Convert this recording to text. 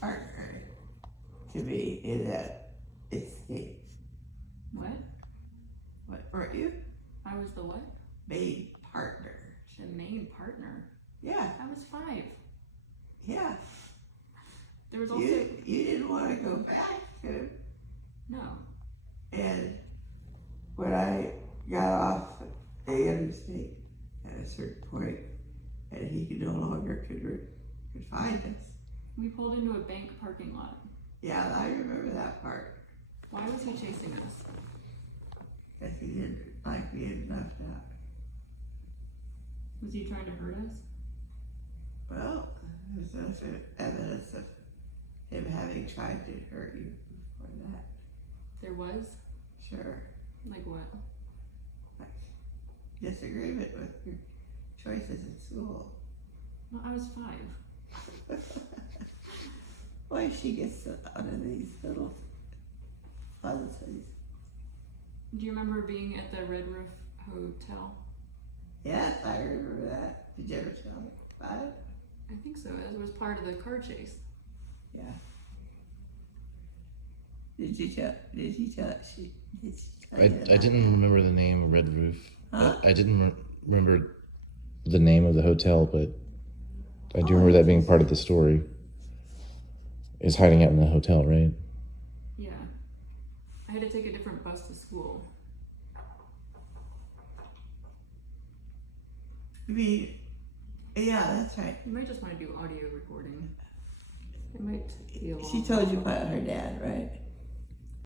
partner to be in that estate. What? What, weren't you? I was the what? Main partner. The main partner. Yeah, I was 5. yeah. There was also You didn't want to go back to, no. and when I got off the interstate at a certain point, and he could no longer could find us. We pulled into a bank parking lot. Yeah, I remember that part. Why was he chasing us? Because he didn't like being left out. Was he trying to hurt us? Well, there's also evidence of him having tried to hurt you before that. There was? Sure. Like what? Like disagreement with your choices in school. No, I was 5. Why she gets out of these little fun things. Do you remember being at the Red Roof Hotel? Yes, I remember that. Did you ever tell me about it? I think so. It was part of the car chase. Yeah. Did you tell I didn't remember the name Red Roof. Huh? I didn't remember the name of the hotel, but I do remember that being part of the story. Is hiding out in the hotel, right? Yeah. I had to take a different bus to school. I mean, yeah, that's right. You might just want to do audio recording. It might be a long She told you about her dad, right?